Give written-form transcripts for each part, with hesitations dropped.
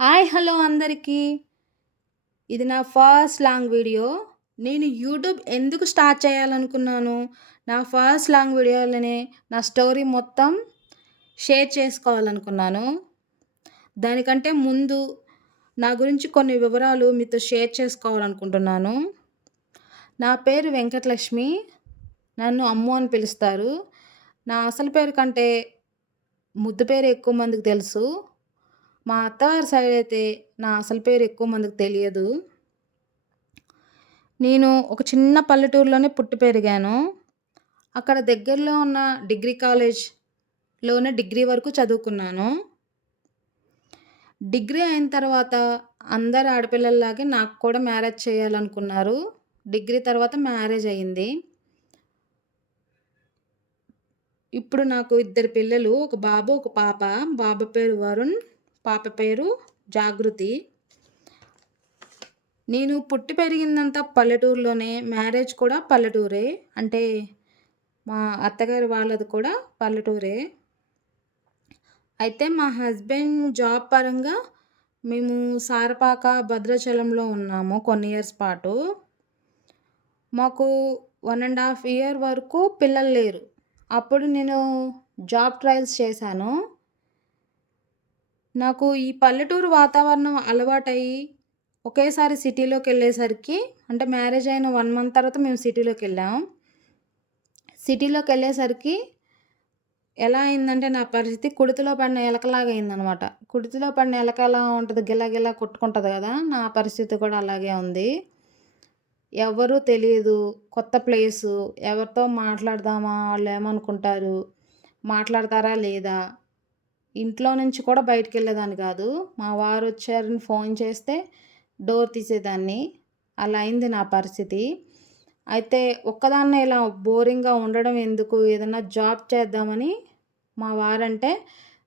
Hi hello అందరికీ. ఇది నా ఫస్ట్ లాంగ్ వీడియో. నేను యూట్యూబ్ ఎందుకు స్టార్ట్ చేయాలనుకున్నాను, నా ఫస్ట్ లాంగ్ వీడియోలోనే నా స్టోరీ మొత్తం షేర్ చేసుకోవాలనుకున్నాను. దానికంటే ముందు నా గురించి కొన్ని వివరాలు మీతో షేర్ చేసుకోవాలనుకుంటున్నాను. నా పేరు వెంకటలక్ష్మి. నన్ను అమ్ము అని పిలుస్తారు. నా అసలు పేరు కంటే ముద్దు పేరు ఎక్కువ మందికి తెలుసు. మా అత్తవారి సైడ్ అయితే నా అసలు పేరు ఎక్కువ మందికి తెలియదు. నేను ఒక చిన్న పల్లెటూరులోనే పుట్టి పెరిగాను. అక్కడ దగ్గరలో ఉన్న డిగ్రీ కాలేజ్‌లోనే డిగ్రీ వరకు చదువుకున్నాను. డిగ్రీ అయిన తర్వాత అందరు ఆడపిల్లల్లాగే నాకు కూడా మ్యారేజ్ చేయాలనుకున్నారు. డిగ్రీ తర్వాత మ్యారేజ్ అయింది. ఇప్పుడు నాకు ఇద్దరు పిల్లలు. ఒక బాబు, ఒక పాప. బాబు పేరు వరుణ్, పాప పేరు జాగృతి. నేను పుట్టి పెరిగిందంతా పల్లెటూరులోనే. మ్యారేజ్ కూడా పల్లెటూరే. అంటే మా అత్తగారి వాళ్ళది కూడా పల్లెటూరే. అయితే మా హస్బెండ్ జాబ్ పరంగా మేము సారపాక, భద్రాచలంలో ఉన్నాము కొన్ని ఇయర్స్ పాటు. మాకు 1 ½ ఇయర్ వరకు పిల్లలు లేరు. అప్పుడు నేను జాబ్ ట్రయల్స్ చేశాను. నాకు ఈ పల్లెటూరు వాతావరణం అలవాటయ్యి ఒకేసారి సిటీలోకెళ్ళేసరికి, అంటే మ్యారేజ్ అయిన 1 మంత్ తర్వాత మేము సిటీలోకెళ్ళాం. సిటీలోకెళ్ళేసరికి ఎలా అయిందంటే నా పరిస్థితి కుడితిలో పడిన ఎలకలాగా అయిందనమాట. కుడితిలో పడిన ఎలక ఎలా ఉంటది, గిలగిలా కొట్టుకుంటది గదా! నా పరిస్థితి కూడా అలాగే ఉంది. ఎవ్వరూ తెలీదు. కొత్త ప్లేసు. ఎవరితో మాట్లాడదామా? ఆళ్ళేమనుకుంటారు? మాట్లాడతారా లేదా? ఇంట్లో నుంచి కూడా బయటికెళ్ళేదాన్ని కాదు. మా వారొచ్చారని ఫోన్ చేస్తే డోర్ తీసేదాన్ని. అలా అయింది నా పరిస్థితి. అయితే ఒక్కదాన్నే ఇలా బోరింగ్‌గా ఉండడం ఎందుకు, ఏదన్నా జాబ్ చేద్దామని మా వారంటే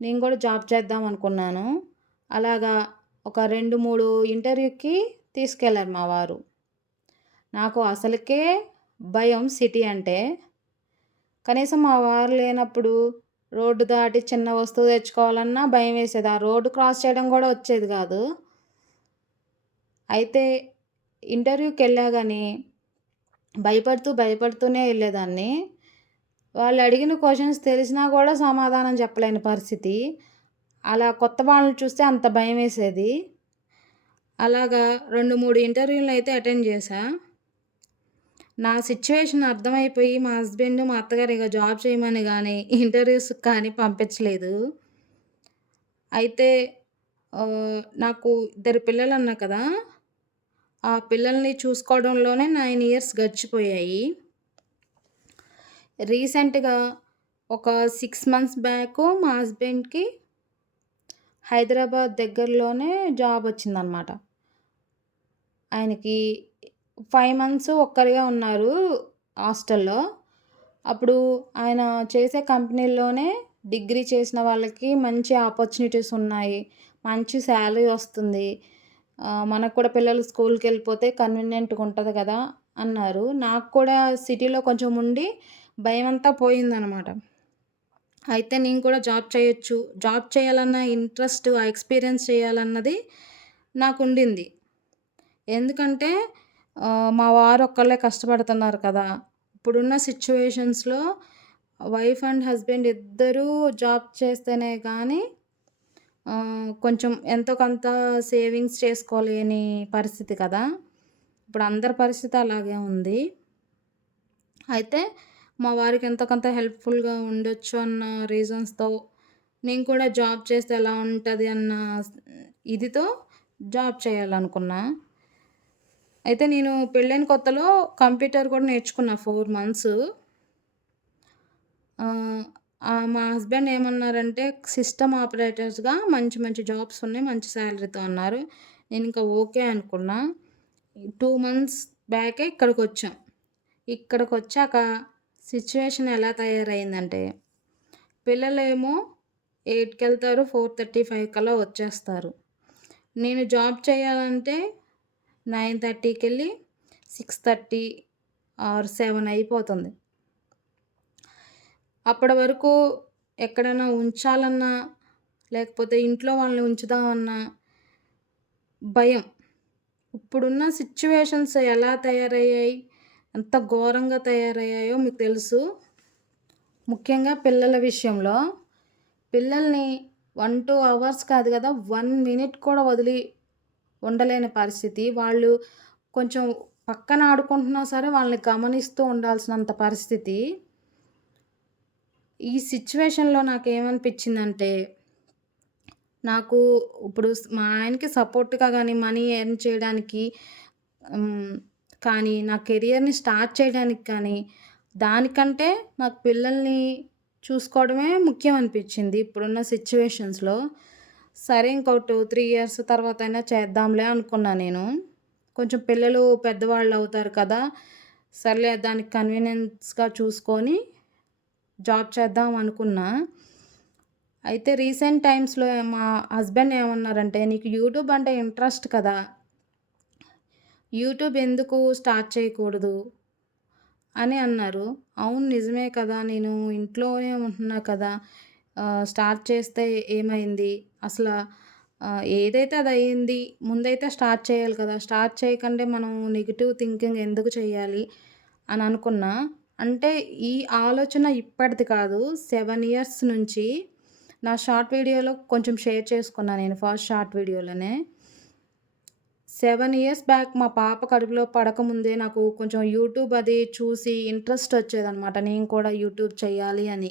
నేను కూడా జాబ్ చేద్దాం అనుకున్నాను. అలాగా ఒక 2, 3 ఇంటర్వ్యూకి తీసుకెళ్లారు మా వారు. నాకు అసలుకే భయం సిటీ అంటే. కనీసం మా వారు లేనప్పుడు రోడ్డు దాటి చిన్న వస్తువు తెచ్చుకోవాలన్నా భయమేసేది. ఆ రోడ్డు క్రాస్ చేయడం కూడా వచ్చేది కాదు. అయితే ఇంటర్వ్యూకెళ్ళా గానీ భయపడుతూనే ఎళ్ళేదాన్ని. వాళ్ళు అడిగిన క్వెషన్స్ తెలిసినా కూడా సమాధానం చెప్పలేని పరిస్థితి. అలా కొత్త వాళ్ళని చూస్తే అంత భయమేసేది. అలాగా 2, 3 ఇంటర్వ్యూలనైతే అటెండ్ చేశా. నా సిట్యుయేషన్ అర్థమైపోయి మా హస్బెండ్, మా అత్తగారు ఇక జాబ్ చేయమని గానీ, ఇంటర్వ్యూస్‌కి కానీ పంపించలేదు. అయితే నాకు ఇద్దరు పిల్లలన్నా కదా! ఆ పిల్లల్ని చూసుకోవడంలోనే 9 ఇయర్స్ గడిచిపోయాయి. రీసెంట్‌గా ఒక 6 మంత్స్ బ్యాకు మా హస్బెండ్‌కి హైదరాబాద్ దగ్గరలోనే జాబ్ వచ్చిందనమాట. ఆయనకి 5 మంత్స్ ఒక్కరిగా ఉన్నారు హాస్టల్‌లో. అప్పుడు ఆయన చేసే కంపెనీలోనే డిగ్రీ చేసిన వాళ్ళకి మంచి ఆపర్చునిటీస్ ఉన్నాయి. మంచి సాలరీ వస్తుంది. మనకు కూడా పిల్లలు స్కూల్‌కెళ్ళిపోతే కన్వీనియంట్‌గా ఉంటది కదా! అన్నారు. నాకు కూడా సిటీలో కొంచెం ఉండి భయమంతా పోయిందనమాట. అయితే నేను కూడా జాబ్ చేయొచ్చు. జాబ్ చేయాలన్న ఇంట్రెస్ట్, ఆ ఎక్స్‌పీరియన్స్ చేయాలన్నది నాకుండింది. ఎందుకంటే మా వారు ఒక్కళ్ళే కష్టపడుతున్నారు కదా! ఇప్పుడున్న సిట్యుయేషన్స్‌లో వైఫ్ అండ్ హస్బెండ్ ఇద్దరూ జాబ్ చేస్తేనే గానీ కొంచెం ఎంతో కొంత సేవింగ్స్ చేసుకోలేని పరిస్థితి కదా! ఇప్పుడు అందరి పరిస్థితి అలాగే ఉంది. అయితే మా వారికి ఎంతో కొంత హెల్ప్‌ఫుల్‌గా ఉండొచ్చు అన్న రీజన్స్‌తో నేను కూడా జాబ్ చేస్తే ఎలా ఉంటది అన్న ఇదితో జాబ్ చేయాలనుకున్నా. అయితే నేను పెళ్ళైన కొత్తలో కంప్యూటర్ కూడా నేర్చుకున్నా 4 మంత్స్. ఆహ్, మా హస్బెండ్ ఏమన్నారంటే సిస్టమ్ ఆపరేటర్స్‌గా మంచి మంచి జాబ్స్ ఉన్నాయి. మంచి సాలరీతో అన్నారు. నేనింక ఓకే అనుకున్నా. 2 మంత్స్ బ్యాకే ఇక్కడికొచ్చాం. ఇక్కడికొచ్చాక సిట్యుయేషన్ ఎలా తయారయిందంటే పిల్లలేమో 8కెళ్తారు. 4:30, 5 కల్లా వచ్చేస్తారు. నేను జాబ్ చేయాలంటే 9:30కెళ్ళి 6:30 ఆర్ 7 అయిపోతుంది. అప్పటి వరకు ఎక్కడైనా ఉంచాలన్నా, లేకపోతే ఇంట్లో వాళ్ళని ఉంచుదామన్నా భయం. ఇప్పుడున్న సిట్యుయేషన్స్ ఎలా తయారయ్యాయి, ఎంత ఘోరంగా తయారయ్యాయో మీకు తెలుసు. ముఖ్యంగా పిల్లల విషయంలో. పిల్లల్ని 1, 2 అవర్స్ కాదు కదా! 1 మినిట్ కూడా వదిలి ఉండలేని పరిస్థితి. వాళ్ళు కొంచెం పక్కన ఆడుకుంటున్నా సరే వాళ్ళని గమనిస్తూ ఉండాల్సినంత పరిస్థితి. ఈ సిట్యుయేషన్‌లో నాకేమనిపించిందంటే, నాకు ఇప్పుడు మా ఆయనకి సపోర్ట్‌గా గానీ, మనీ ఎర్న్ చేయడానికి హ్మ్, కానీ, నా కెరియర్‌ని స్టార్ట్ చేయడానికి కానీ, దానికంటే నాకు పిల్లల్ని చూసుకోవడమే ముఖ్యం అనిపించింది ఇప్పుడున్న సిట్యుయేషన్స్‌లో. సరే ఇంకో 2, 3 ఇయర్స్ తర్వాతైనా చేద్దాంలే అనుకున్నా నేను. కొంచెం పిల్లలు పెద్దవాళ్ళవుతారు కదా! సర్లే దానికి కన్వీనియన్స్‌గా చూసుకొని జాబ్ చేద్దాం అనుకున్నా. అయితే రీసెంట్ టైమ్స్‌లో మా హస్బెండ్ ఏమన్నారంటే, "నీకు యూట్యూబ్ అంటే ఇంట్రెస్ట్ కదా! యూట్యూబ్ ఎందుకు స్టార్ట్ చేయకూడదు?" అని అన్నారు. అవును నిజమే కదా! నేను ఇంట్లోనే ఉంటున్నా కదా! స్టార్ట్ చేస్తే ఏమైంది? ఏదైతే అదయింది. ముందైతే స్టార్ట్ చేయాలి కదా! స్టార్ట్ చేయకండే మనం నెగెటివ్ థింకింగ్ ఎందుకు చేయాలి అని అనుకున్నా. అంటే ఈ ఆలోచన ఇప్పటిది కాదు. 7 ఇయర్స్ నుంచి నా షార్ట్ వీడియోలో కొంచెం షేర్ చేసుకున్నా నేను ఫస్ట్ షార్ట్ వీడియోలోనే. 7 ఇయర్స్ బ్యాక్ మా పాప కడుపులో పడకముందే నాకు కొంచెం యూట్యూబ్ అది చూసి ఇంట్రెస్ట్ వచ్చేదనమాట. నేను కూడా యూట్యూబ్ చేయాలి అని.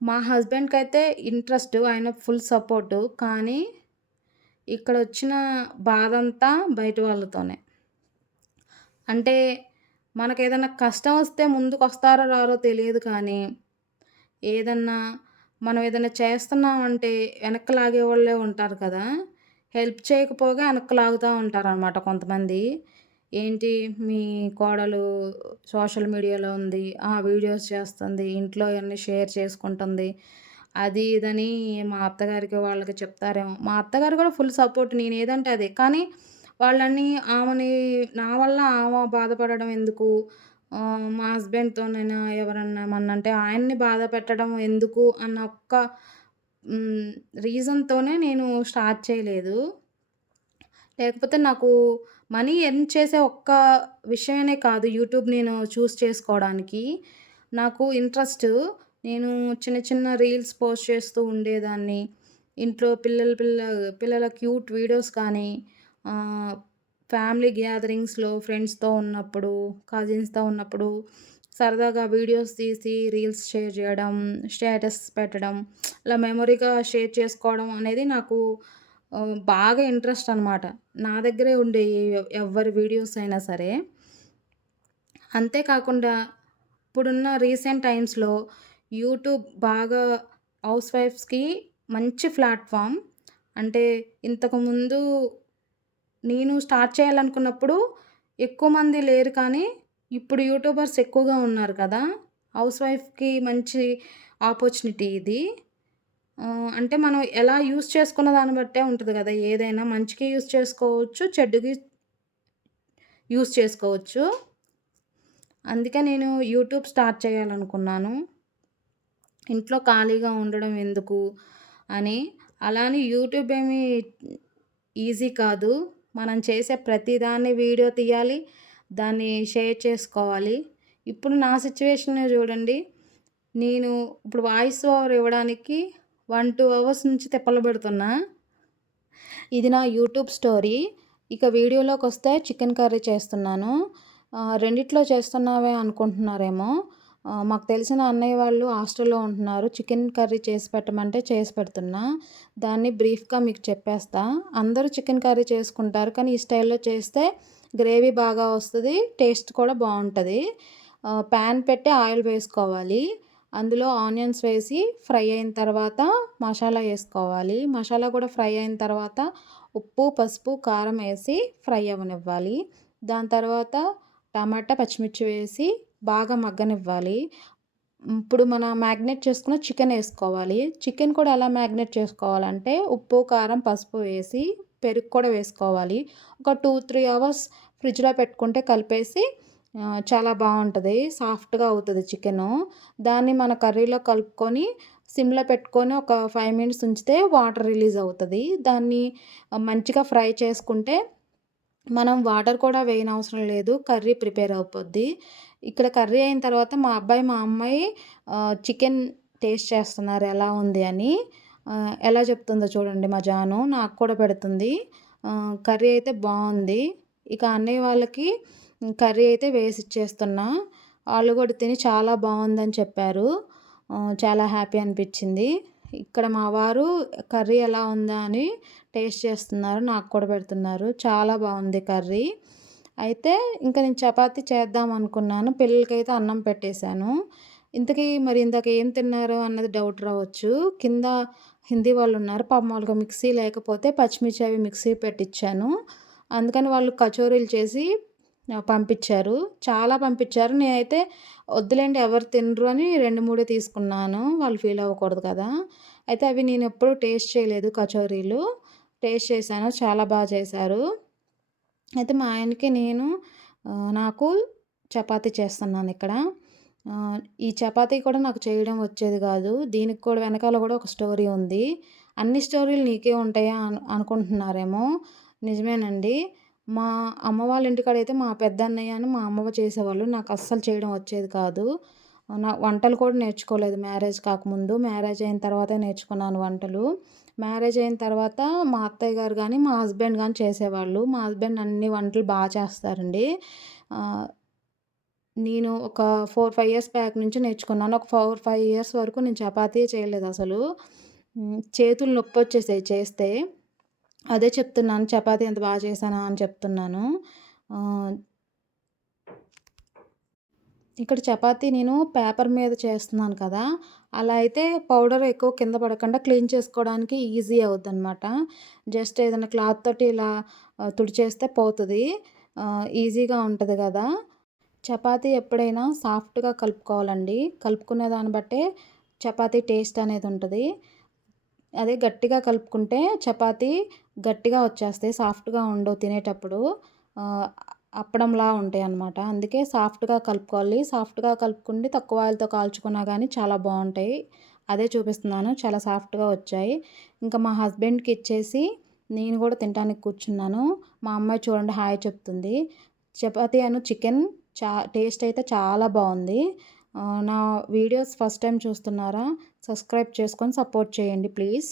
మా హస్బెండ్‌కైతే ఇంట్రెస్ట్. ఆయన ఫుల్ సపోర్టు. కానీ ఇక్కడొచ్చిన బాధంతా బయట వాళ్ళతోనే. అంటే మనకేదన్నా కష్టం వస్తే ముందుకొస్తారో రారో తెలియదు కానీ, ఏదన్నా మనం ఏదన్నా చేస్తున్నామంటే వెనక్కి లాగేవాళ్ళే ఉంటారు కదా! హెల్ప్ చేయకపోగా వెనక్కి లాగుతా ఉంటారనమాట కొంతమంది. ఏంటి మీ కోడలు సోషల్ మీడియాలో ఉంది. వీడియోస్ చేస్తుంది. ఇంట్లో అయన్నీ షేర్ చేసుకుంటుంది. అది ఇదని మా అత్తగారికి వాళ్ళకి చెప్తారేమో. మా అత్తగారు కూడా ఫుల్ సపోర్ట్ నేనేదంటే అదే. కానీ వాళ్ళని ఆమెని నా వల్ల ఆమె బాధపడడం ఎందుకు? మా హస్బెండ్‌తోనైనా ఎవరన్నా ఏమన్నంటే ఆయన్ని బాధ పెట్టడం ఎందుకు అన్న ఒక్క హ్మ్. రీజన్‌తోనే నేను స్టార్ట్ చేయలేదు. లేకపోతే నాకు మనీ ఎర్న్ చేసే ఒక్క విషయమనే కాదు యూట్యూబ్ నేను చూస్ చేసుకోవడానికి. నాకు ఇంట్రెస్టు. నేను చిన్న చిన్న రీల్స్ పోస్ట్ చేస్తూ ఉండేదాన్ని. ఇంట్లో పిల్లల క్యూట్ వీడియోస్ కానీ, ఆహ్, ఫ్యామిలీ గ్యాదరింగ్స్‌లో ఫ్రెండ్స్‌తో ఉన్నప్పుడు, కజిన్స్‌తో ఉన్నప్పుడు సరదాగా వీడియోస్ తీసి రీల్స్ షేర్ చేయడం, స్టేటస్ పెట్టడం, అలా మెమొరీగా షేర్ చేసుకోవడం అనేది నాకు బాగా ఇంట్రెస్ట్ అనమాట. నా దగ్గరే ఉండేయి ఎవ్వరి వీడియోస్ అయినా సరే. అంతే కాకుండా ఇప్పుడున్న రీసెంట్ టైమ్స్‌లో యూట్యూబ్ బాగా హౌస్ వైఫ్స్‌కి మంచి ప్లాట్‌ఫార్మ్. అంటే ఇంతకుముందు నేను స్టార్ట్ చేయాలనుకున్నప్పుడు ఎక్కువ మంది లేరు కానీ, ఇప్పుడు యూట్యూబర్స్ ఎక్కువగా ఉన్నారు కదా! హౌస్ వైఫ్‌కి మంచి ఆపర్చునిటీ ఇది. అంటే మనం ఎలా యూజ్ చేసుకున్న దాన్ని బట్టే ఉంటది గదా! ఏదైనా మంచికి యూజ్ చేసుకోవచ్చు, చెడుకి యూజ్ చేసుకోవచ్చు. అందుకే నేను యూట్యూబ్ స్టార్ట్ చేయాలనుకున్నాను. ఇంట్లో ఖాళీగా ఉండడం ఎందుకు అని. అలా అని యూట్యూబ్ ఏమి ఈజీ కాదు. మనం చేసే ప్రతిదాన్ని వీడియో తీయాలి. దాన్ని షేర్ చేసుకోవాలి. ఇప్పుడు నా సిట్యుయేషనే చూడండి. నేను ఇప్పుడు వాయిస్ ఓవర్ ఇవ్వడానికి 1, 2 అవర్స్ నుంచి తిప్పలు పెడుతున్నా. ఇది నా యూట్యూబ్ స్టోరీ. ఇక వీడియోలోకొస్తే చికెన్ కర్రీ చేస్తున్నాను. రెండిట్లో చేస్తున్నావే అనుకుంటున్నారేమో. మాకు తెలిసిన అన్నయ్య వాళ్ళు హాస్టల్‌లో ఉంటున్నారు. చికెన్ కర్రీ చేసి పెట్టమంటే చేసి పెడుతున్నా. దాన్ని బ్రీఫ్‌గా మీకు చెప్పేస్తా. అందరూ చికెన్ కర్రీ చేసుకుంటారు. కానీ ఈ స్టైల్‌లో చేస్తే గ్రేవీ బాగా వస్తది. టేస్ట్ కూడా బావుంటది. పాన్ పెట్టి ఆయిల్ వేసుకోవాలి. అందులో ఆనియన్స్ వేసి ఫ్రై అయిన తర్వాత మసాలా ఏసుకోవాలి. మసాలా కూడా ఫ్రై అయిన తర్వాత ఉప్పు, పసుపు, కారం ఏసి ఫ్రై అవ్వనివ్వాలి. దాని తర్వాత టమాటా, పచ్చిమిర్చి వేసి బాగా మగ్గనివ్వాలి. ఇప్పుడు మనం మ్యాగ్నేట్ చేసుకున్న చికెన్ ఏసుకోవాలి. చికెన్ కూడా ఎలా మ్యాగ్నేట్ చేసుకోవాలంటే ఉప్పు, కారం, పసుపు వేసి పెరుగు కూడా వేసుకోవాలి. ఒక 2, 3 అవర్స్ ఫ్రిడ్జ్‌లో పెట్టుకుంటే కలిపేసి చాలా బావుంటది. సాఫ్ట్‌గా అవుతది చికెను. దాన్ని మన కర్రీలో కలుపుకొని సిమ్‌లో పెట్టుకొని ఒక 5 మినిట్స్ ఉంచితే వాటర్ రిలీజ్ అవుతది. దాన్ని మంచిగా ఫ్రై చేసుకుంటే మనం వాటర్ కూడా వేయనవసరం లేదు. కర్రీ ప్రిపేర్ అయిపోద్ది. ఇక్కడ కర్రీ అయిన తర్వాత మా అబ్బాయి, మా అమ్మాయి చికెన్ టేస్ట్ చేస్తున్నారు ఎలా ఉంది అని. ఎలా చెప్తుందో చూడండి మా జాను. నాకు కూడా పెడుతుంది. కర్రీ అయితే బావుంది. ఇక అన్నయ్య వాళ్ళకి కర్రీ అయితే వేసిచ్చేస్తున్నా. ఆళ్ళు కూడా తిని చాలా బావుందని చెప్పారు. చాలా హ్యాపీ అనిపిచ్చింది. ఇక్కడ మా వారు కర్రీ ఎలా ఉందా అని టేస్ట్ చేస్తున్నారు. నాకు కూడా పెడుతున్నారు. చాలా బావుంది కర్రీ. అయితే ఇంక నేను చపాతీ చేద్దాం అనుకున్నాను. పిల్లలకైతే అన్నం పెట్టేశాను. ఇంతకీ మరి ఇందాక ఏం తిన్నారు అన్నది డౌట్ రావచ్చు. కింద హిందీ వాళ్ళున్నారు. పాపం వాళ్ళకి మిక్సీ లేకపోతే పచ్చిమిర్చి అవి మిక్సీ పెట్టిచ్చాను. అందుకని వాళ్ళు కచోరీలు చేసి పంపిచ్చారు. చాలా పంపిచ్చారు. నేనైతే వద్దులేండి ఎవరు తినరు అని 2, 3 తీసుకున్నాను. వాళ్ళు ఫీల్ అవ్వకూడదు కదా! అయితే అవి నేనెప్పుడూ టేస్ట్ చేయలేదు కచోరీలు. టేస్ట్ చేశాను. చాలా చేశారు. అయితే మా ఆయనకి నేను నాకు చపాతీ చేస్తున్నానిక్కడ. ఈ చపాతీ కూడా నాకు చేయడం వచ్చేది గాదు. దీనికి కూడా వెనకాల గూడా ఒక స్టోరీ ఉంది. అన్ని స్టోరీలు నీకే ఉంటాయా అనుకుంటున్నారేమో. నిజమేనండి. మా అమ్మ వాళ్ళ ఇంటికాడైతే మా పెద్దన్నయ్య, మా అమ్మవ్వ చేసేవాళ్ళు. నాకు అస్సలు చేయడం వచ్చేది కాదు. వంటలు కూడా నేర్చుకోలేదు మ్యారేజ్ కాకముందు. మ్యారేజ్ అయిన తర్వాతే నేర్చుకున్నాను వంటలు. మ్యారేజ్ అయిన తర్వాత మా అత్తయ్య గారు గానీ, మా హస్బెండ్ గానీ చేసేవాళ్ళు. మా హస్బెండ్ అన్ని వంటలు చేస్తారండి. నేను ఒక 4, 5 ఇయర్స్ బ్యాక్ నుంచి నేర్చుకున్నాను. ఒక 4, 5 ఇయర్స్ వరకు నేను చపాతీయే చేయలేదసలు. చేతులు నొప్పొచ్చేసాయి చేస్తే. అదే చెప్తున్నాను చపాతీ ఎంత చేశానా అని చెప్తున్నాను. ఆహ్, ఇక్కడ చపాతీ నేను పేపర్ మీద చేస్తున్నాను కదా! అలా అయితే పౌడర్ ఎక్కువ కింద పడకుండా క్లీన్ చేసుకోవడానికి ఈజీ అవుద్దనమాట. జస్ట్ ఏదైనా క్లాత్ తోటి ఇలా తుడిచేస్తే పోతది. ఈజీగా ఉంటది గదా! చపాతీ ఎప్పుడైనా సాఫ్ట్‌గా కలుపుకోవాలండి. కలుపుకునే దాన్ని బట్టే చపాతీ టేస్ట్ అనేది ఉంటది. అదే గట్టిగా కలుపుకుంటే చపాతీ గట్టిగా వచ్చేస్తాయి. సాఫ్ట్‌గా ఉండవు తినేటప్పుడు. ఆహ్, అప్పడంలా ఉంటాయన్నమాట. అందుకే సాఫ్ట్‌గా కలుపుకోవాలి. సాఫ్ట్‌గా కలుపుకుంటే తక్కువ ఆయిల్‌తో కాల్చుకున్నా గానీ చాలా బావుంటాయి. అదే చూపిస్తున్నాను. చాలా సాఫ్ట్‌గా వచ్చాయి. ఇంకా మా హస్బెండ్‌కి ఇచ్చేసి నేను గూడా తినటానికి కూర్చున్నాను. మా అమ్మాయి చూడండి హాయ్ చెప్తుంది. చపాతీ చికెన్ టేస్ట్ అయితే చాలా బావుంది. నా వీడియోస్ ఫస్ట్ టైమ్ చూస్తున్నారా? సబ్స్క్రైబ్ చేసుకొని సపోర్ట్ చేయండి ప్లీజ్.